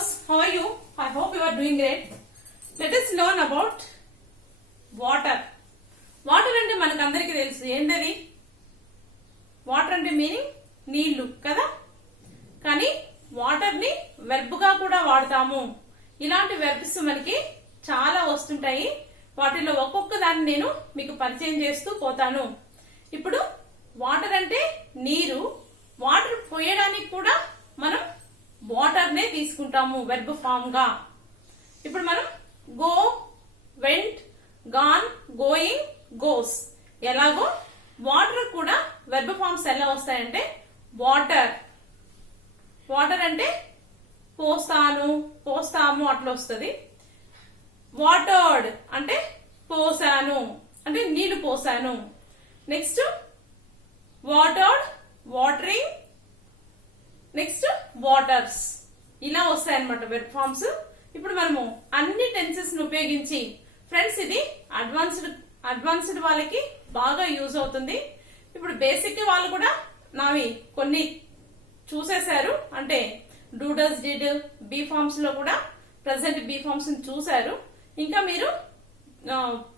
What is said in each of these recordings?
fellows, how are you? I hope you are doing great. Let us learn about water. Water అంటే మనకు అందరికీ తెలుసు ఏంటది. Water అంటే మీనింగ్ నీళ్లు కదా. కానీ వాటర్ ని వెర్బ్ గా కూడా వాడతాము. ఇలాంటి వెర్బ్స్ మనకి చాలా వస్తుంటాయి. వాటిలో ఒక్కొక్క దాన్ని నేను మీకు పరిచయం చేస్తూ పోతాను. ఇప్పుడు వాటర్ అంటే నీరు. వాటర్ పోయడానికి కూడా మనం వాటర్ నే తీసుకుంటాము వెర్బ్ ఫామ్ గా. ఇప్పుడు మనం go, vent, gone, going, goes ఎలాగో వాటర్ కూడా వెర్బ్ ఫామ్స్ ఎలా వస్తాయంటే వాటర్. వాటర్ అంటే పోస్తాను, పోస్తాము అట్లా వస్తుంది. వాటర్డ్ అంటే పోసాను అంటే నీళ్లు పోసాను. Next watered, watering, next waters ఇలా వస్తాయన్నమాట వెర్బ్ ఫామ్స్. ఇప్పుడు మనము అన్ని టెన్సెస్ ను ఉపయోగించి ఫ్రెండ్స్ ఇది అడ్వాన్స్డ్ వాళ్ళకి బాగా యూజ్ అవుతుంది. ఇప్పుడు బేసిక్ వాళ్ళు కూడా నావి కొన్ని చూసేశారు. అంటే do, does, did, be forms లో కూడా ప్రెసెంట్ బీ ఫార్మ్స్ చూశారు. ఇంకా మీరు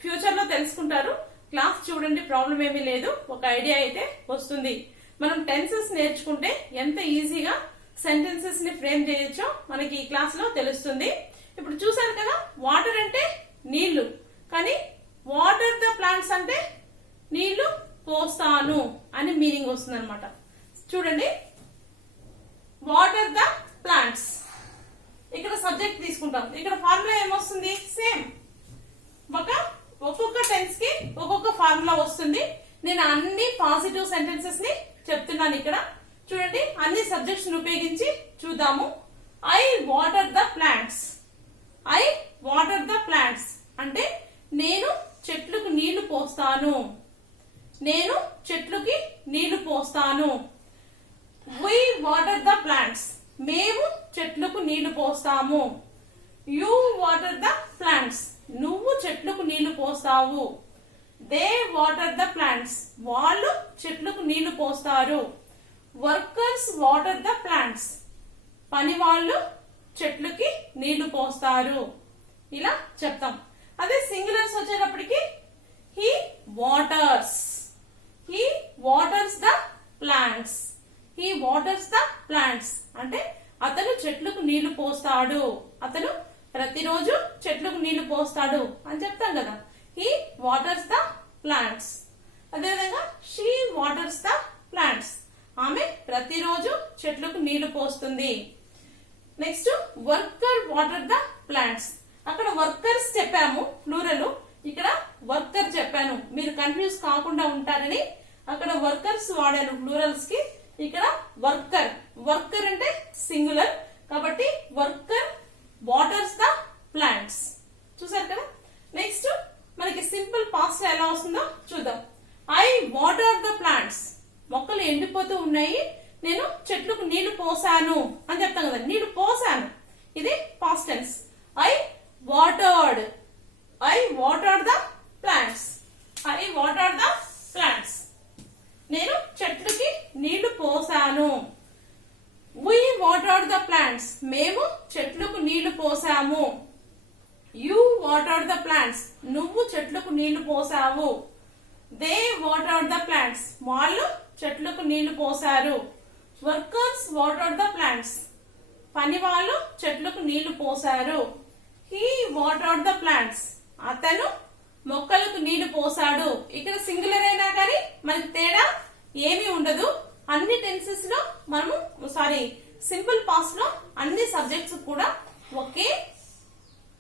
ఫ్యూచర్ లో తెలుసుకుంటారు. క్లాస్ చూడండి, ప్రాబ్లం ఏమీ లేదు, ఒక ఐడియా అయితే వస్తుంది. మనం టెన్సెస్ నేర్చుకుంటే ఎంత ఈజీగా సెంటెన్సెస్ ని ఫ్రేమ్ చేయొచ్చో మనకి ఈ క్లాస్ లో తెలుస్తుంది. ఇప్పుడు చూసారు కదా, వాటర్ అంటే నీళ్లు, కానీ వాటర్ ద ప్లాంట్స్ అంటే నీళ్లు పోస్తాను అని మీనింగ్ వస్తుంది అనమాట. చూడండి, వాటర్ ద ప్లాంట్స్. ఇక్కడ సబ్జెక్ట్ తీసుకుంటాం. ఇక్కడ ఫార్ములా ఏమొస్తుంది? సేమ్. ఒక్కొక్క టెన్స్ కి ఒక్కొక్క ఫార్ములా వస్తుంది. నేను అన్ని పాజిటివ్ సెంటెన్సెస్ ని చెప్తున్నాను. ఇక్కడ చూడండి, అన్ని సబ్జెక్ట్స్ ఉపయోగించి చూద్దాము. I water the plants. I water the plants అంటే నేను చెట్లకు నీళ్లు పోస్తాను. నేను చెట్లుకి నీళ్లు పోస్తాను. We water the plants. మేము చెట్లకు నీళ్లు పోస్తాము. You water the plants. నువ్వు చెట్లకు నీళ్లు పోస్తావు. They water the plants. వాళ్ళు చెట్లకు నీళ్లు పోస్తారు. Workers water the plants. పని వాళ్ళు చెట్లకి నీళ్లు పోస్తారు. ఇలా చెప్తాం. అదే సింగులర్స్ వచ్చేటప్పటికి he waters. He waters the plants. He waters the plants అంటే అతను చెట్లకు నీళ్లు పోస్తాడు. అతను ప్రతిరోజు చెట్లకు నీళ్లు పోస్తాడు అని చెప్తాం కదా. He waters the plants. అదేవిధంగా షీ వాటర్స్ ద ప్లాంట్స్. ఆమె ప్రతిరోజు చెట్లకు నీళ్లు పోస్తుంది. Next worker water the plants. అక్కడ వర్కర్స్ చెప్పాము ప్లూరల్, ఇక్కడ వర్కర్ చెప్పాను. మీరు కన్ఫ్యూజ్ కాకుండా ఉంటారని అక్కడ వర్కర్స్ వాడాను ప్లూరల్స్ కి. ఇక్కడ వర్కర్. వర్కర్ అంటే సింగులర్ కాబట్టి వర్కర్ వాటర్స్ ద ప్లాంట్స్. చూసారు కదా. నెక్స్ట్ మనకి సింపుల్ పాస్ట్ ఎలా వస్తుందో చూద్దాం. I water the plants. మొక్కలు ఎండిపోతూ ఉన్నాయి, నేను చెట్లకు నీళ్లు పోసాను అని చెప్తాం కదా. నీళ్లు పోసాను, ఇది past tense. I watered. I watered the plants. I watered the plants. నేను చెట్లకి నీళ్లు పోసాను. We watered the plants. మేము చెట్లకు నీళ్లు పోసాము. You watered the plants. నువ్వు చెట్లకు నీళ్లు పోసావు. They watered the plants. వాళ్ళు చెట్లకు నీళ్లు పోసారు. Workers watered the plants. పని వాళ్ళు చెట్లకు నీళ్లు పోసారు. He watered the plants. అతను మొక్కలకు నీళ్లు పోసాడు. ఇక్కడ సింగులర్ అయినా కానీ మనకి తేడా ఏమీ ఉండదు. అన్ని టెన్సెస్ లో మనము సింపుల్ పాస్ట్ లో అన్ని సబ్జెక్ట్స్ కూడా ఒకే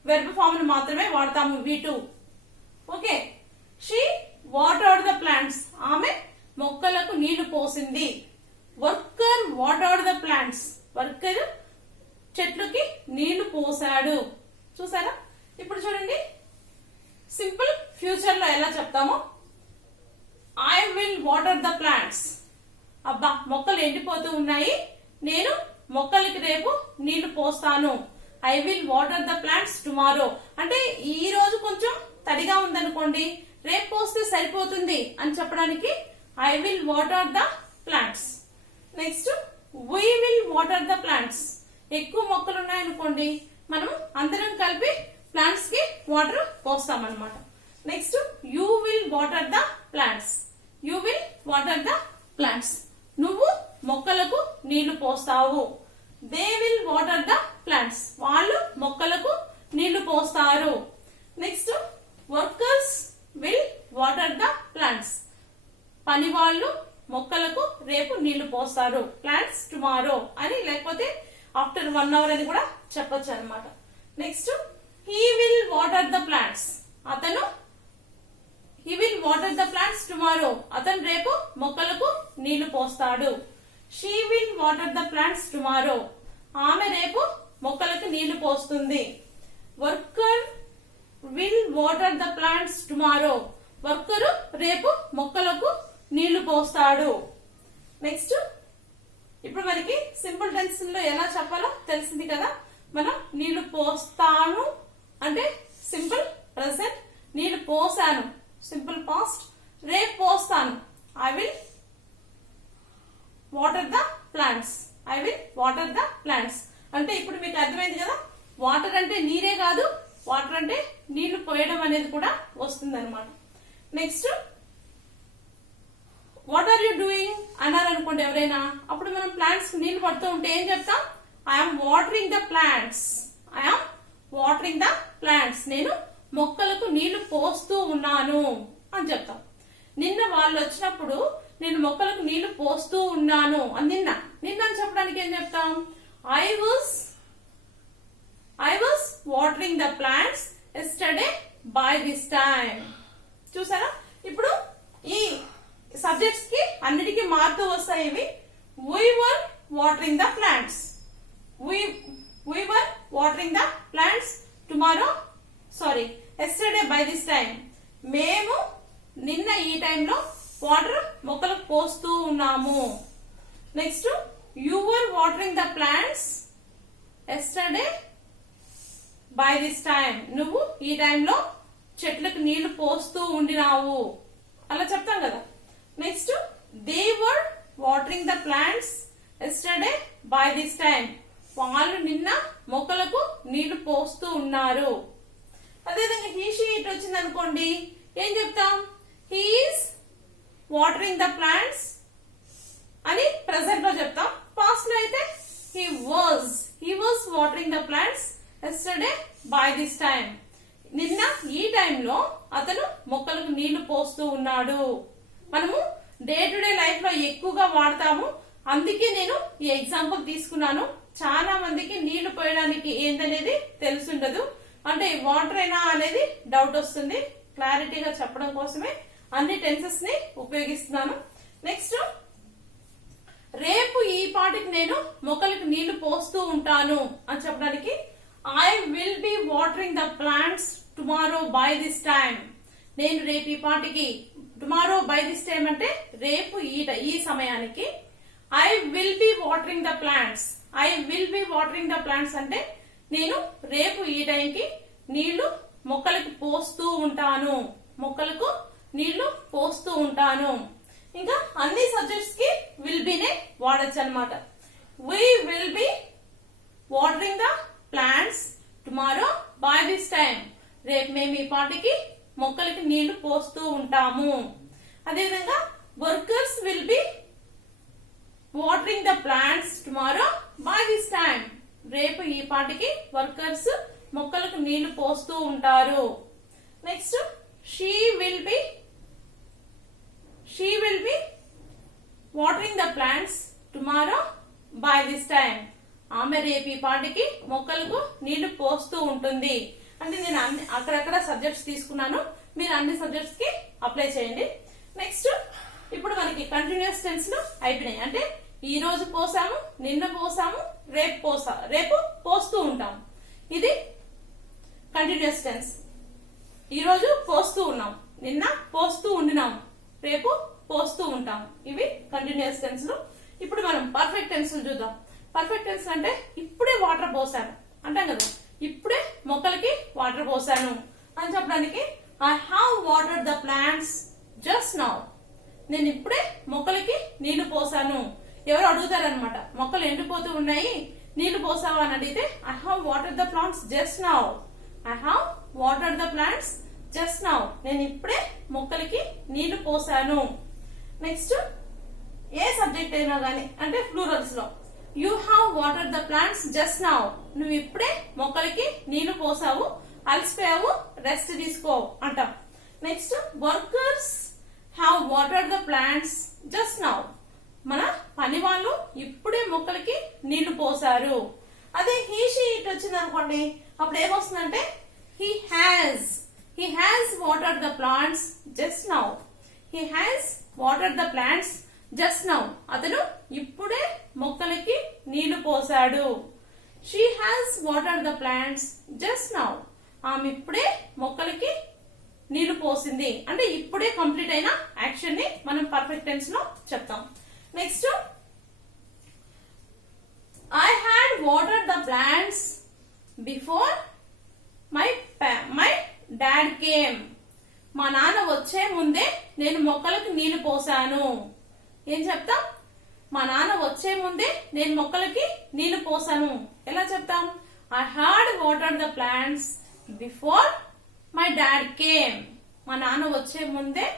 వెర్బ్ ఫామ్ ను మాత్రమే వాడతాము. V2. Okay. She watered the plants. ఆమె మొక్కలకు నీళ్లు పోసింది. Worker watered the plants. Worker చెట్లుకి నీళ్లు పోసాడు. చూసారా. ఇప్పుడు చూడండి, సింపుల్ ఫ్యూచర్ లో ఎలా చెప్తామో. I will water the plants. అబ్బా, మొక్కలు ఎండిపోతూ ఉన్నాయి, నేను మొక్కలకి రేపు నీళ్లు పోస్తాను. I will water the plants tomorrow. అంటే ఈ రోజు కొంచెం తడిగా ఉందనుకోండి, రేపు పోస్తే సరిపోతుంది అని చెప్పడానికి I will water the plants. Next we will water the plants. ఎక్కువ మొక్కలు ఉన్నాయనుకోండి మనం అందరం కలిపి ప్లాంట్స్ కి వాటర్ పోస్తాం అన్నమాట. Next you will water the plants. You will water the plants. నువ్వు మొక్కలకు నీళ్లు పోస్తావు. They will water the plants. వాళ్ళు మొక్కలకు నీళ్లు పోస్తారు. Next workers will water the plants. పని వాళ్ళు మొక్కలకు రేపు నీళ్లు పోస్తారు. ప్లాంట్స్ టుమారో అని, లేకపోతే ఆఫ్టర్ 1 hour అని కూడా చెప్పొచ్చు అనమాట. Next he will water the plants. అతను he will water the plants tomorrow. అతను రేపు మొక్కలకు నీళ్లు పోస్తాడు. She will water the plants tomorrow. ఆమె రేపు మొక్కలకు నీళ్లు పోస్తుంది. Worker will water the plants tomorrow. Worker రేపు మొక్కలకు నీళ్లు పోస్తాడు. నెక్స్ట్ ఇప్పుడు మనకి సింపుల్ టెన్స్ లో ఎలా చెప్పాలో తెలిసింది కదా. మనం నీళ్లు పోస్తాను అంటే సింపుల్ ప్రెసెంట్, నీళ్లు పోసాను సింపుల్ పాస్ట్, రేపు పోస్తాను I will water the plants. I will water the plants అంటే ఇప్పుడు మీకు అర్థమైంది కదా. వాటర్ అంటే నీరే కాదు, వాటర్ అంటే నీళ్లు పోయడం అనేది కూడా వస్తుంది అనమాట. Next what are you doing అన్నారు అనుకోండి ఎవరైనా, అప్పుడు మనం ప్లాంట్స్ నీళ్లు పడుతూ ఉంటే ఏం చెప్తాం? I'm watering the plants. I'm watering the plants. నేను మొక్కలకు నీళ్లు పోస్తూ ఉన్నాను అని చెప్తాం. నిన్న వాళ్ళు వచ్చినప్పుడు నేను మొక్కలకు నీళ్లు పోస్తూ ఉన్నాను అని నిన్న అని చెప్పడానికి ఏం చెప్తాం? I was watering the plants yesterday by this time. చూసారా, ఇప్పుడు ఈ సబ్జెక్ట్స్ కి అన్నిటికీ మారుతూ వస్తాయి ఇవి. we were watering the plants. we were watering the plants yesterday by this time. మేము నిన్న ఈ టైంలో వాటర్ మొక్కలకు పోస్తూ ఉన్నాము. Next you were watering the plants yesterday by this time. నువ్వు ఈ టైంలో చెట్లకు నీళ్లు పోస్తూ ఉండినావు అలా చెప్తాం కదా. Next they were watering the plants yesterday by this time. వాళ్ళు నిన్న మొక్కలకు నీళ్లు పోస్తూ ఉన్నారు. అదేవిధంగా he she it వచ్చింది అనుకోండి ఏం చెప్తాం? he is watering the plants అని ప్రెసెంట్ లో చెప్తాం. పాస్ట్ లో అయితే he was watering the plants yesterday by this time. నిన్న ఈ టైంలో అతను మొక్కలకు నీళ్లు పోస్తూ ఉన్నాడు. మనము డే టు డే లైఫ్ లో ఎక్కువగా వాడతాము, అందుకే నేను ఈ ఎగ్జాంపుల్ తీసుకున్నాను. చాలా మందికి నీళ్లు పోయడానికి ఏంటనేది తెలుసుండదు, అంటే వాటర్ అయినా అనేది డౌట్ వస్తుంది. క్లారిటీగా చెప్పడం కోసమే అన్ని టెన్సెస్ ని ఉపయోగిస్తున్నాను. నెక్స్ట్ రేపు ఈ పాటికి నేను మొక్కలకు నీళ్లు పోస్తూ ఉంటాను అని చెప్పడానికి I will be watering the plants tomorrow by this time. నేను రేపు ఈ పాటికి, టుమారో బై దిస్ టైమ్ అంటే రేపు ఈ సమయానికి, I will be watering the plants. I will be watering the plants అంటే నేను రేపు ఈ టైంకి నీళ్లు మొక్కలకు పోస్తూ ఉంటాను. మొక్కలకు నీళ్లు పోస్తూ ఉంటాను. ఇంకా అన్ని సబ్జెక్ట్స్ కి విల్ బి నే వాడచ్చు అనమాట. We will be watering the plants tomorrow by this time. రేపు మేము ఈ పాటికి మొక్కలకి నీళ్లు పోస్తూ ఉంటాము. అదేవిధంగా workers will be watering the plants tomorrow by this time. రేపు ఈ పాటికి వర్కర్స్ మొక్కలకు నీళ్లు పోస్తూ ఉంటారు. Next she will be watering the plants tomorrow by this time. ఆమె రేపు ఈ పాటికి మొక్కలకు నీళ్లు పోస్తూ ఉంటుంది. అంటే నేను అక్కడక్కడ సబ్జెక్ట్స్ తీసుకున్నాను, మీరు అన్ని సబ్జెక్ట్స్ కి అప్లై చేయండి. నెక్స్ట్ ఇప్పుడు మనకి కంటిన్యూస్ టెన్స్ లు అయిపోయినాయి. అంటే ఈ రోజు పోసాము, నిన్న పోసాము, రేపు పోస్తూ ఉంటాము. ఇది కంటిన్యూస్ టెన్స్. ఈ రోజు పోస్తూ ఉన్నాం, నిన్న పోస్తూ ఉండినాము, రేపు పోస్తూ ఉంటాం. ఇవి కంటిన్యూస్ టెన్స్ లు. ఇప్పుడు మనం పర్ఫెక్ట్ టెన్స్ చూద్దాం. పర్ఫెక్ట్ టెన్స్ అంటే ఇప్పుడే వాటర్ పోసాను అంటాం కదా, ఇప్పుడే మొక్కలకి వాటర్ పోసాను అని చెప్పడానికి I have watered the plants just now. నేను ఇప్పుడే మొక్కలకి నీళ్లు పోసాను. ఎవరు అడుగుతారనమాట, మొక్కలు ఎండిపోతూ ఉన్నాయి నీళ్లు పోసావా అని అడిగితే I have water the plants just now. I have water the plants just now. నేను ఇప్పుడే మొక్కలకి నీళ్లు పోసాను. నెక్స్ట్ ఏ సబ్జెక్ట్ అయినా గానీ అంటే ప్లూరల్స్ లో you have water the plants just now. నువ్వు ఇప్పుడే మొక్కలకి నీళ్లు పోసావు, అలసిపోయావు, రెస్ట్ తీసుకో అంటాం. Next workers have water the plants just now. మన పని వాళ్ళు ఇప్పుడే మొక్కలకి నీళ్లు పోసారు. అదే హీ షీ ఇట్ వచ్చింది అనుకోండి, అప్పుడు ఏమొస్తుందంటే he has water the plants just now. He has water the plants just now. అతను ఇప్పుడే మొక్కలకి నీళ్లు పోసాడు. She has water the plants just now. ఆమె ఇప్పుడే మొక్కలకి నీళ్లు పోసింది అంటే ఇప్పుడే కంప్లీట్ అయిన యాక్షన్ ని మనం పర్ఫెక్ట్ టెన్స్ లో చెప్తాం. Next I had water the plants before my dad came. మా నాన్న వచ్చే ముందే నేను మొక్కలకు నీళ్లు పోసాను. ఏం చెప్తాం? మా నాన్న వచ్చే ముందే నేను మొక్కలకి నీళ్లు పోసాను. ఎలా చెప్తాం? I had water the plants before my dad came. మా నాన్న వచ్చే ముందే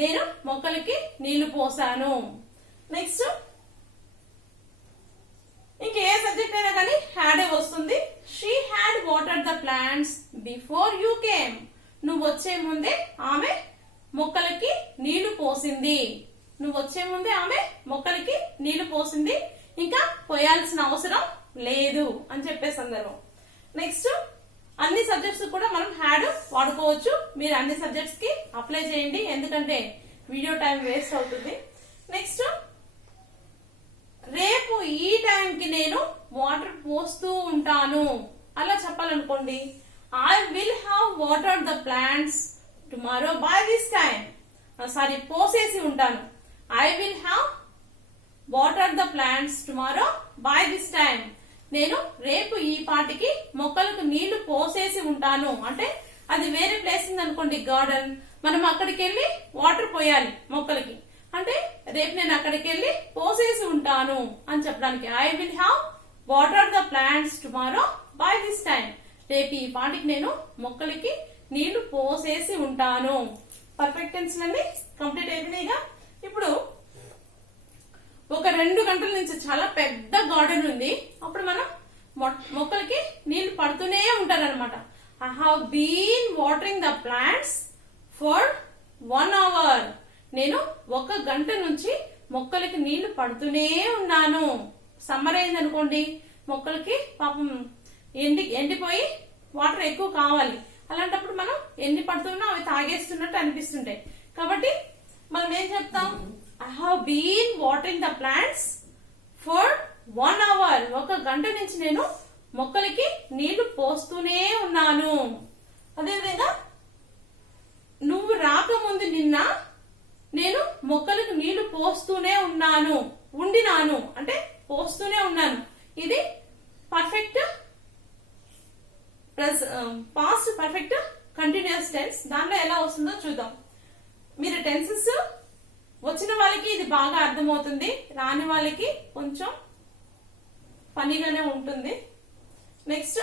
నేను మొక్కలకి నీళ్లు పోసాను. నెక్స్ట్ ఇంకే సబ్జెక్ట్ అయినా కానీ హ్యాడ్ వస్తుంది. She had water the plants before you came. నువ్వు వచ్చే ముందే ఆమె మొక్కలకి నీళ్లు పోసింది. నువ్వు వచ్చే ముందే ఆమె మొక్కలకి నీళ్లు పోసింది, ఇంకా పోయాల్సిన అవసరం లేదు అని చెప్పే సందర్భం. నెక్స్ట్ అన్ని సబ్జెక్ట్స్ కూడా మనం హ్యాడ్ వాడుకోవచ్చు. మీరు అన్ని సబ్జెక్ట్స్ కి అప్లై చేయండి, ఎందుకంటే వీడియో టైం వేస్ట్ అవుతుంది. నెక్స్ట్ రేపు ఈ టైంకి నేను వాటర్ పోస్తూ ఉంటాను అలా చెప్పాలనుకోండి. I will have water the plants tomorrow by this time. Sorry, పోసేసి ఉంటాను. I will have water the plants tomorrow by this time. నేను రేపు ఈ పాటికి మొక్కలకు నీళ్లు పోసేసి ఉంటాను అంటే అది వేరే ప్లేస్ ఉంది అనుకోండి, గార్డెన్, మనం అక్కడికి వెళ్ళి వాటర్ పోయాలి మొక్కలకి అంటే రేపు నేను అక్కడికి వెళ్ళి పోసేసి ఉంటాను అని చెప్పడానికి I will have water the plants tomorrow by this time. రేపు ఈ పాటికి నేను మొక్కలకి నీళ్లు పోసేసి ఉంటాను. పర్ఫెక్ట్ టెన్స్ లన్నీ కంప్లీట్ అయిపోయినాయిగా. ఇప్పుడు ఒక 2 గంటల నుంచి చాలా పెద్ద గార్డెన్ ఉంది, అప్పుడు మనం మొక్కలకి నీళ్లు పడుతూనే ఉంటారనమాట. I have been watering the plants for 1 hour. నేను 1 గంట నుంచి మొక్కలకి నీళ్లు పడుతూనే ఉన్నాను. సమ్మర్ అయింది అనుకోండి, మొక్కలకి పాపం ఎండిపోయి వాటర్ ఎక్కువ కావాలి. అలాంటప్పుడు మనం ఎన్ని పడుతున్నా అవి తాగేస్తున్నట్టు అనిపిస్తుంటాయి. కాబట్టి మనం ఏం చెప్తాం? I have been watering the plants for 1 hour. 1 గంట నుంచి నేను మొక్కలకి నీళ్లు పోస్తూనే ఉన్నాను. అదేవిధంగా నువ్వు రాకముందు నిన్న నేను మొక్కలకు నీళ్లు పోస్తూనే ఉండినాను అంటే పోస్తూనే ఉన్నాను. ఇది perfect past perfect continuous tense. దాంట్లో ఎలా వస్తుందో చూద్దాం. మీరు టెన్సెస్ వచ్చిన వాళ్ళకి ఇది బాగా అర్థమవుతుంది, రాని వాళ్ళకి కొంచెం ఫనీగానే ఉంటుంది. Next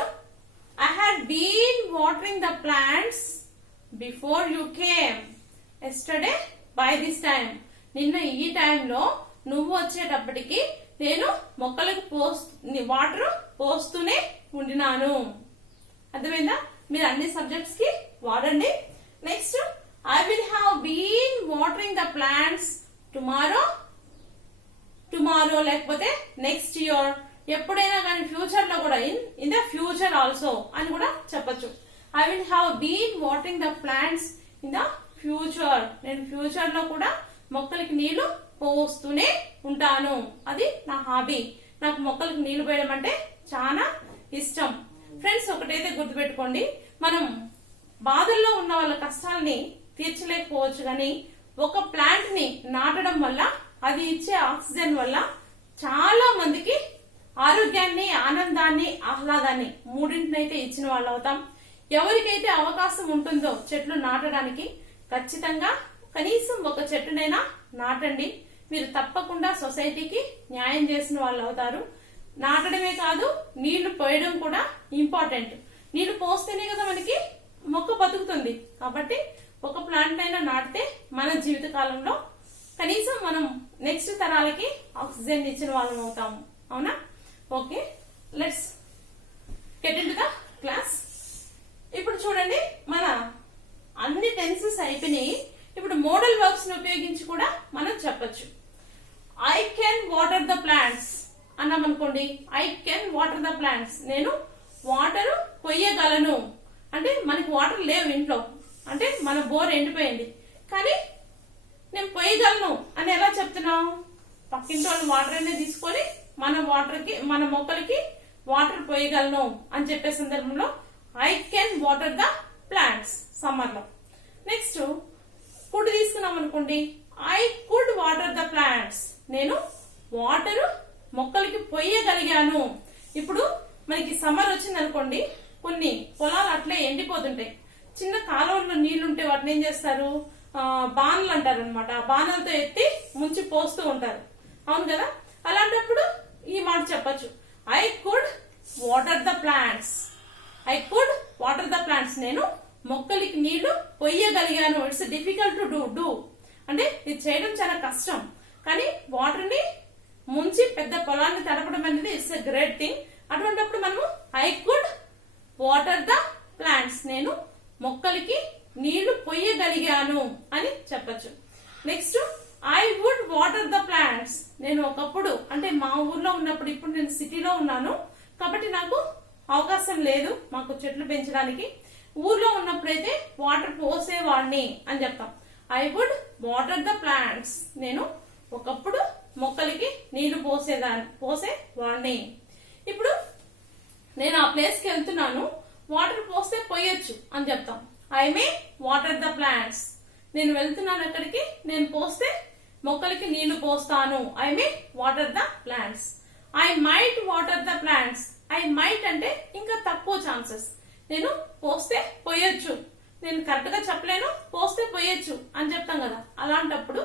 I had been watering the plants before you came yesterday by this time. నిన్న ఈ టైంలో నువ్వు వచ్చేటప్పటికి నేను మొక్కలకు వాటర్ పోస్తూనే ఉండినాను. అర్థమైందా? మీరు అన్ని సబ్జెక్ట్స్ కి వాడండి. Next I will have been watering the plants tomorrow లేకపోతే నెక్స్ట్ ఇయర్, ఎప్పుడైనా కానీ ఫ్యూచర్ లో కూడా ఇన్ ద ఫ్యూచర్ ఆల్సో అని కూడా చెప్పొచ్చు. I will have been watering the plants in the future. నేను ఫ్యూచర్ లో కూడా మొక్కలకి నీళ్లు పోస్తూనే ఉంటాను. అది నా హాబీ. నాకు మొక్కలకి నీళ్లు పోయడం అంటే చాలా ఇష్టం. ఫ్రెండ్స్, ఒకటైతే గుర్తుపెట్టుకోండి, మనం బాధల్లో ఉన్న వాళ్ళ కష్టాలని తీర్చలేకపోవచ్చు, కానీ ఒక ప్లాంట్ ని నాటడం వల్ల అది ఇచ్చే ఆక్సిజన్ వల్ల చాలా మందికి ఆరోగ్యాన్ని, ఆనందాన్ని, ఆహ్లాదాన్ని మూడింటినైతే ఇచ్చిన వాళ్ళు అవుతాం. ఎవరికైతే అవకాశం ఉంటుందో చెట్లు నాటడానికి ఖచ్చితంగా కనీసం ఒక చెట్టునైనా నాటండి. మీరు తప్పకుండా సొసైటీకి న్యాయం చేసిన వాళ్ళు అవుతారు. నాటడమే కాదు, నీళ్లు పోయడం కూడా ఇంపార్టెంట్. నీళ్లు పోస్తేనే కదా మనకి మొక్క బతుకుతుంది. కాబట్టి ఒక ప్లాంట్ అయినా నాటితే మన జీవిత కాలంలో కనీసం మనం నెక్స్ట్ తరాలకి ఆక్సిజన్ ఇచ్చిన వాళ్ళం అవుతాము. అవునా? Okay, let's get in to the class. ఇప్పుడు చూడండి, మన అన్ని టెన్సెస్ అయిపోయినాయి. ఇప్పుడు మోడల్ వర్బ్స్ ని ఉపయోగించి కూడా మనం చెప్పొచ్చు. I can water the plants అన్నాం అనుకోండి. I can water the plants, నేను వాటర్ పొయ్యగలను. అంటే మనకి వాటర్ లేవు ఇంట్లో, అంటే మన బోర్ ఎండిపోయింది, కానీ నేను పొయ్యగలను అని ఎలా చెప్తున్నాం? పక్కింటి వాళ్ళు వాటర్ అనేది తీసుకొని మన మొక్కలకి వాటర్ పోయగలను అని చెప్పే సందర్భంలో I can water the plants summer లో. నెక్స్ట్ కుడ్ తీసుకున్నాం అనుకోండి. I could water the plants, నేను వాటర్ మొక్కలకి పొయ్యగలిగాను. ఇప్పుడు మనకి సమ్మర్ వచ్చింది అనుకోండి, కొన్ని పొలాలు అట్లే ఎండిపోతుంటాయి. చిన్న కాలువల్లో నీళ్లుంటే వాటిని ఏం చేస్తారు? బాణలు అంటారు అనమాట. ఆ బాణలతో ఎత్తి ముంచి పోస్తూ ఉంటారు. అవును కదా? అలాంటప్పుడు ఈ మాట చెప్పచ్చు, I could water the plants. I could water the plants, నేను మొక్కలకి నీళ్లు పొయ్యగలిగాను. ఇట్స్ డిఫికల్ట్ టు డూ, అంటే ఇది చేయడం చాలా కష్టం, కానీ వాటర్ ని ముంచి పెద్ద పొలాన్ని తడపడం అనేది ఇట్స్ ఎ గ్రేట్ థింగ్. అటువంటిప్పుడు మనము I could water the plants, నేను మొక్కలకి నీళ్లు పొయ్యగలిగాను అని చెప్పచ్చు. Next I would water the plants, నేను ఒకప్పుడు అంటే మా ఊర్లో ఉన్నప్పుడు, ఇప్పుడు నేను సిటీలో ఉన్నాను కాబట్టి నాకు అవకాశం లేదు మాకు చెట్లు పెంచడానికి. ఊర్లో ఉన్నప్పుడైతే వాటర్ పోసేవాడిని అని చెప్తాం. I would water the plants, నేను ఒకప్పుడు మొక్కలకి నీళ్లు పోసేవాడిని. ఇప్పుడు నేను ఆ ప్లేస్ కి వెళ్తున్నాను, వాటర్ పోస్తే పోయొచ్చు అని చెప్తాం. I may water the plants, నేను వెళ్తున్నాను అక్కడికి, నేను పోస్తే మొక్కలకి నీళ్లు పోస్తాను. I may water the plants. I might water the plants. I might అంటే ఇంకా తక్కువ ఛాన్సెస్, నేను పోస్తే పోయొచ్చు, నేను కరెక్ట్ గా చెప్పలేను, పోస్తే పోయొచ్చు అని చెప్తాం కదా. అలాంటప్పుడు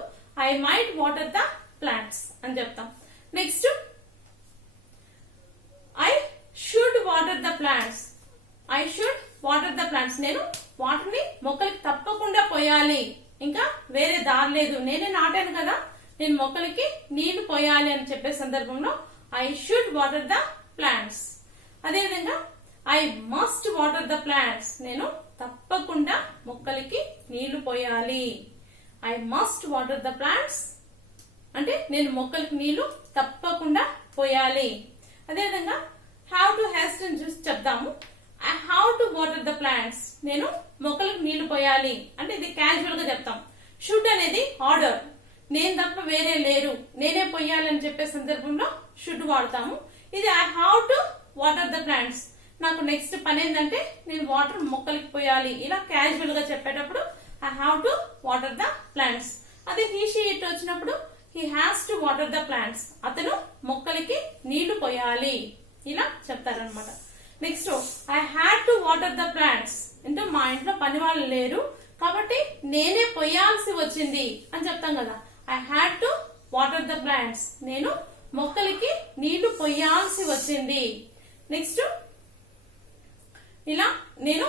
I might water the plants అని చెప్తాం. Next I should water the plants. I should water the plants, నేను వాటర్ ని మొక్కలకి తప్పకుండా పోయాలి, ఇంకా వేరే దారి లేదు, నేనే నాటాను కదా, నేను మొక్కలకి నీళ్లు పోయాలి అని చెప్పే సందర్భంలో I should water the plants. అదేవిధంగా I must water the plants, నేను తప్పకుండా మొక్కలకి నీళ్లు పోయాలి. I must water the plants అంటే నేను మొక్కలకి నీళ్లు తప్పకుండా పోయాలి. అదేవిధంగా హ్యావ్ టు హ్యాస్టన్ చూసి చెప్దాము. I have to water the plants, నేను మొక్కలకు నీళ్లు పోయాలి అంటే ఇది క్యాజువల్ గా చెప్తాం. షుడ్ అనేది ఆర్డర్, నేను తప్ప వేరే లేరు, నేనే పోయాలి అని చెప్పే సందర్భంలో షుడ్ వాడతాము. ఇది I have to water the plants, నాకు నెక్స్ట్ పని ఏంటంటే నేను వాటర్ మొక్కలకి పోయాలి. ఇలా క్యాజువల్ గా చెప్పేటప్పుడు I have to water the plants. అదే హీ షీ ఇట్ వచ్చినప్పుడు he has to water the plants, అతను మొక్కలకి నీళ్లు పోయాలి, ఇలా చెప్తారనమాట. Next I had to water the plants అంటే మా ఇంట్లో పని వాళ్ళు లేరు కాబట్టి నేనే పొయ్యాల్సి వచ్చింది అని చెప్తాం కదా. I had to water the plants, నేను మొక్కలకి నీళ్లు పొయ్యాల్సి వచ్చింది. నెక్స్ట్ ఇలా నేను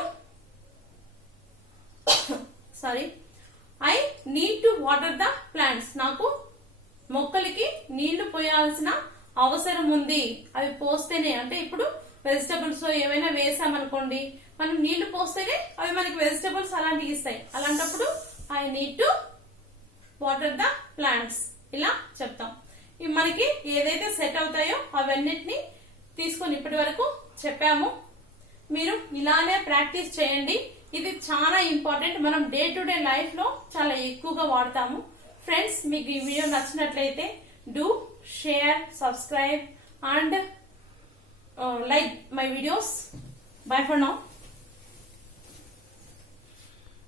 I need to water the plants, నాకు మొక్కలకి నీళ్లు పోయాల్సిన అవసరం ఉంది. అవి పోస్తేనే, అంటే ఇప్పుడు వెజిటబుల్స్ ఏమైనా వేసామనుకోండి, మనం నీళ్లు పోస్తేనే అవి మనకి వెజిటబుల్స్ అలాంటివి ఇస్తాయి. అలాంటప్పుడు I need to water the plants ఇలా చెప్తాం. మనకి ఏదైతే సెట్ అవుతాయో అవన్నిటిని తీసుకొని ఇప్పటి వరకు చెప్పాము. మీరు ఇలానే ప్రాక్టీస్ చేయండి, ఇది చాలా ఇంపార్టెంట్. మనం డే టు డే లైఫ్ లో చాలా ఎక్కువగా వాడతాము. ఫ్రెండ్స్, మీకు ఈ వీడియో నచ్చినట్లయితే do share, subscribe and like my videos. Bye for now.